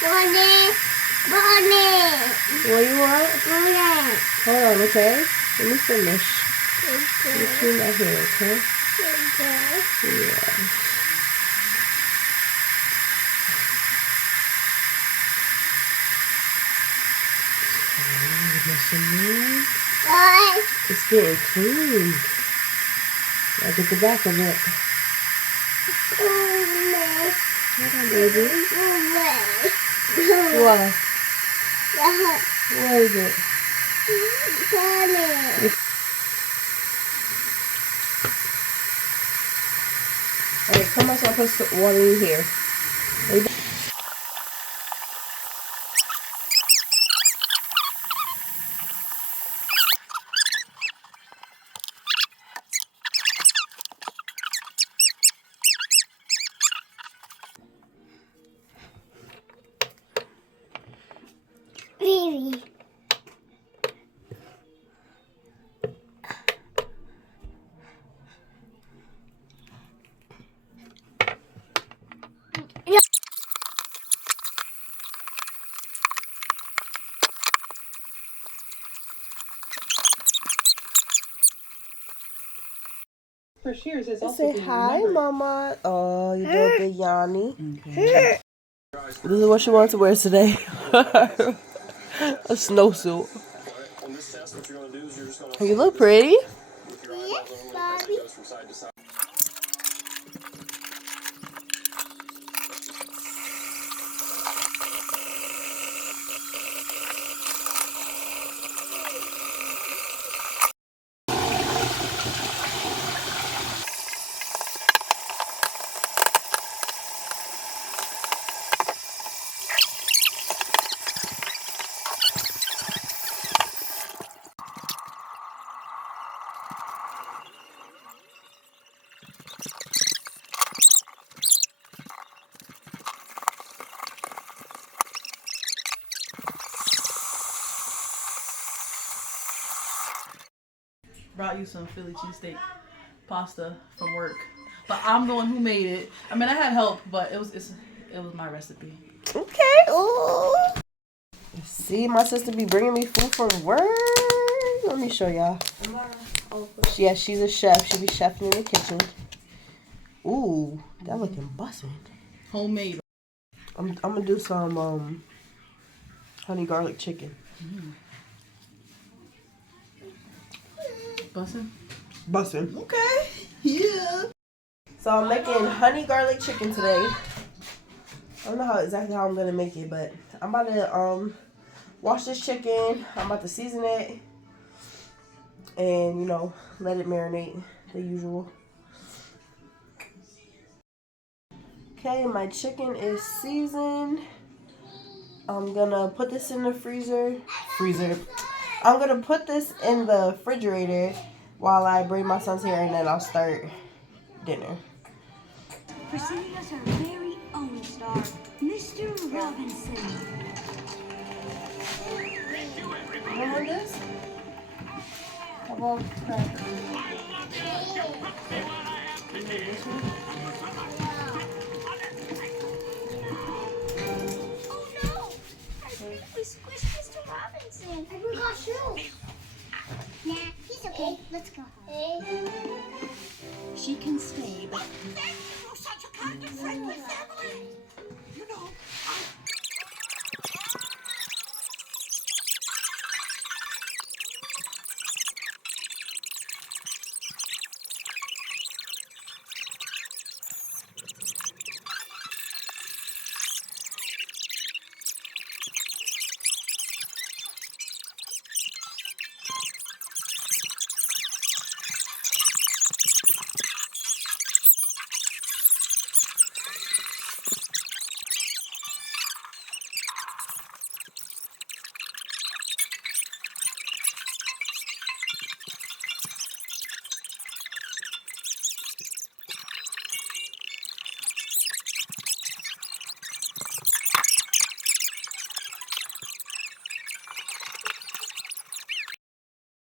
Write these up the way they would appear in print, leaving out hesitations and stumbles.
Bonnie. Bonnie. What do you want? Bonnie. Hold on, okay? Let me finish. Let me clean my hair, okay? Yeah. It's getting clean. Now get the back of it. Hold on, baby. What? What is it? Alright, come on, so I'll put some water in here. Baby. For shears is also Say being hi, remembered. Mama. Oh, you doing good, Yanni. Okay. This is what she wants to wear today. A snowsuit. You look pretty. Yes, Bobby. Brought you some Philly cheesesteak pasta from work, but I'm the one who made it. I mean, I had help, but it was my recipe. Okay. Ooh. See, my sister be bringing me food from work. Let me show y'all. Yeah, she's a chef. She be chefing in the kitchen. Ooh, that looking bussin'. Homemade. I'm gonna do some honey garlic chicken. Bussin'. Bussin'. Okay. Yeah. So I'm making honey garlic chicken today. I don't know exactly how I'm gonna make it, but I'm about to wash this chicken. I'm about to season it and, you know, let it marinate the usual. Okay, my chicken is seasoned. I'm gonna put this in the freezer. I'm gonna put this in the refrigerator while I braid my son's hair, and then I'll start dinner. Presenting us our very own star, Mr. Robinson. You want this? How about crackers? This one? Oh no! I think we squished Mr. Robinson. I forgot shoes. Nah, he's okay. Let's go home. She can stay, but Thank you for such a kind and friendly family. You know,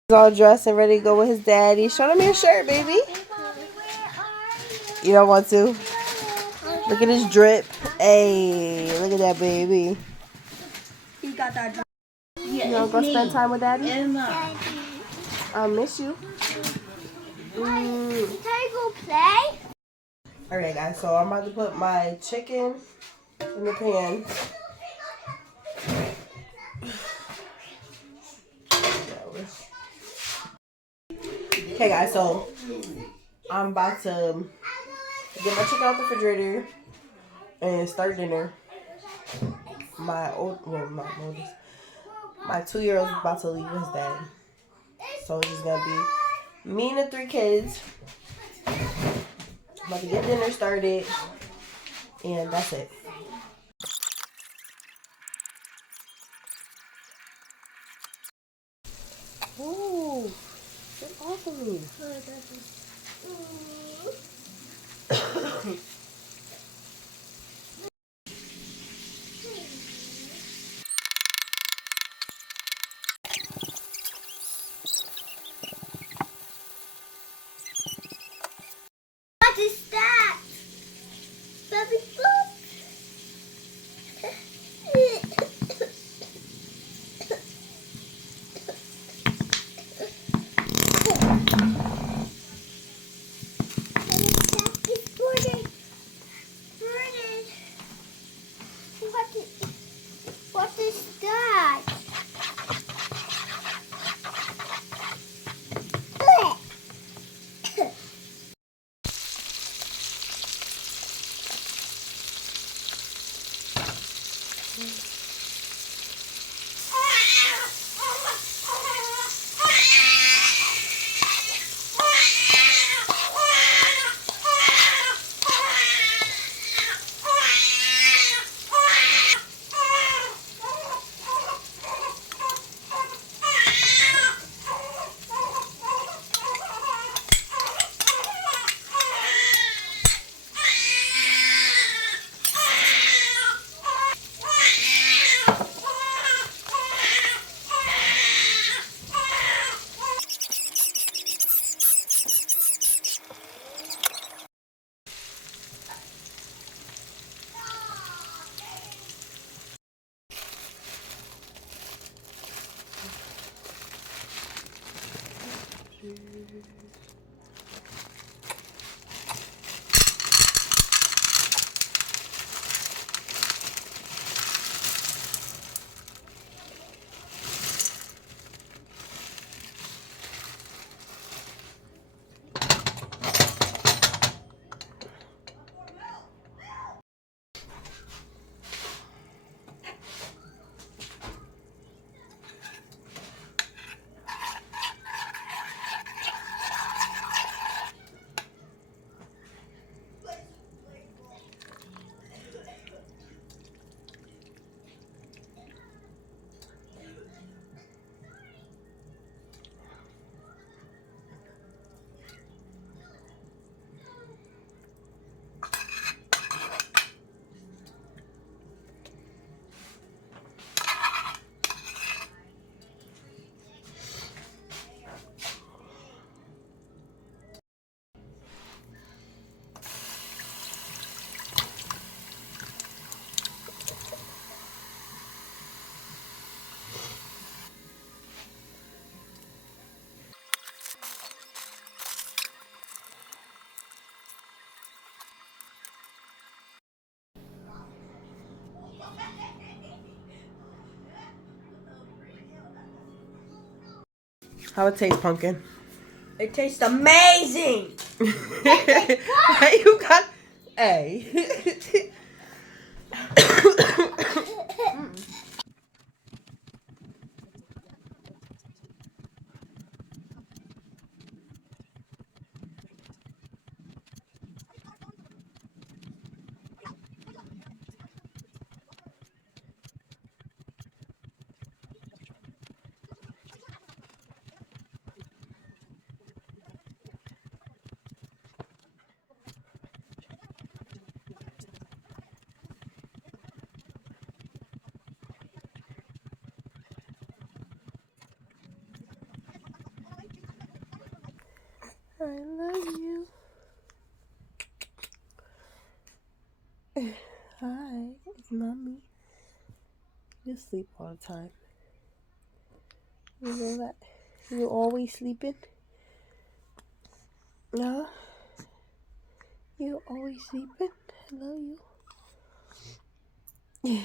He's all dressed and ready to go with his daddy. Show him your shirt, baby. You don't want to? Look at his drip. Hey, look at that baby. got that drink. You gonna go spend time with Daddy? Daddy. I miss you. Can I go play? Alright guys, so I'm about to put my chicken in the pan. Okay guys, so I'm about to get my chicken out the refrigerator and start dinner. My oldest, my 2-year-old is about to leave his dad. So it's just gonna be me and the 3 kids. I'm about to get dinner started, and that's it. Ooh, get off of me. What is that? Baby book. It's burning. Burning. What is that? How it tastes, Pumpkin? It tastes amazing. Hey, you got. Hey. I love you. Hi, it's mommy. You sleep all the time. You know that? You always sleeping? No? You always sleeping? I love you.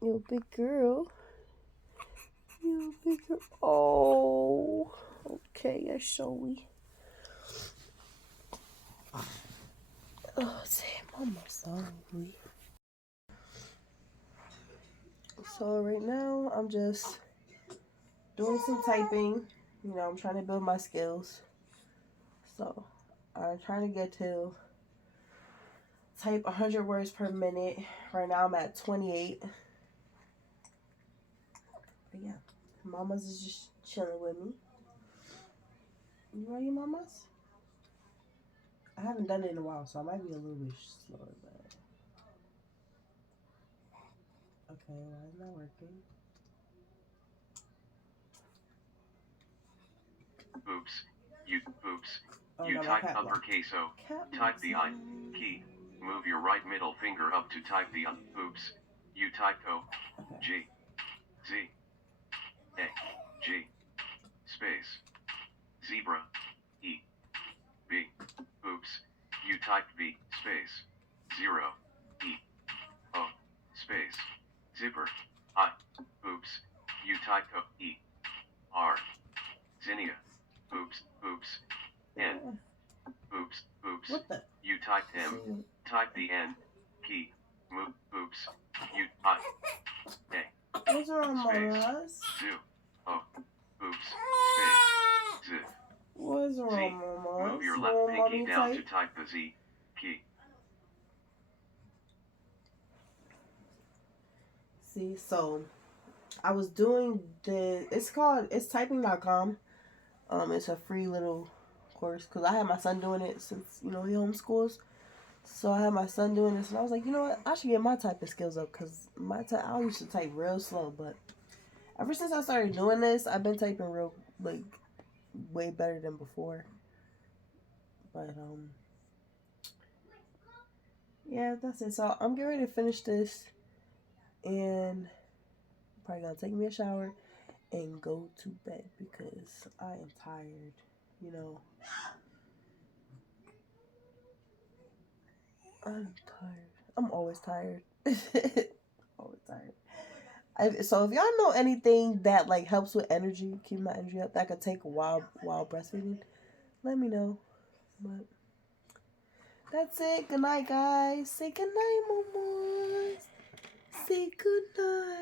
You a big girl. You a big girl. Oh. Okay, that's Showy. Oh, damn, I'm so hungry. So right now, I'm just doing some typing. You know, I'm trying to build my skills. So, I'm trying to get to type 100 words per minute. Right now, I'm at 28. But yeah, Mama's is just chilling with me. You ready, Mamas? I haven't done it in a while, so I might be a little bit slower, but... Okay, why is it not working? Oops. Oh, You no, my type cat block. uppercase O. Cat Type the I block. key. Move your right middle finger up to type the oops. You type O. Okay. G. Z. A. G. Space. Zebra. E. B. Oops. You typed B. Space. 0. E. O. Space. Zipper. I. Oops. You typed O. E. R. Zinnia. Oops. N. Oops. What the? You typed M. Type the N key. Move. Oops. You I. A. What's wrong, Mamas? Zoo. O. Oops. Space. Z. What's Z. wrong, Mamas? Move your You left want pinky mommy down to type? type the Z key. See, so I was doing it's typing.com. It's a free little course because I had my son doing it since, you know, he homeschools. So I had my son doing this, and I was like, you know what? I should get my typing skills up because I used to type real slow. But ever since I started doing this, I've been typing real, like, way better than before. But, yeah, that's it. So I'm getting ready to finish this, and probably gonna take me a shower and go to bed because I am tired, you know. I'm tired. I'm always tired. Always tired. So if y'all know anything that like helps with energy, keep my energy up, that could take a while breastfeeding, let me know. But that's it. Good night, guys. Say good night, mamas. Say good night.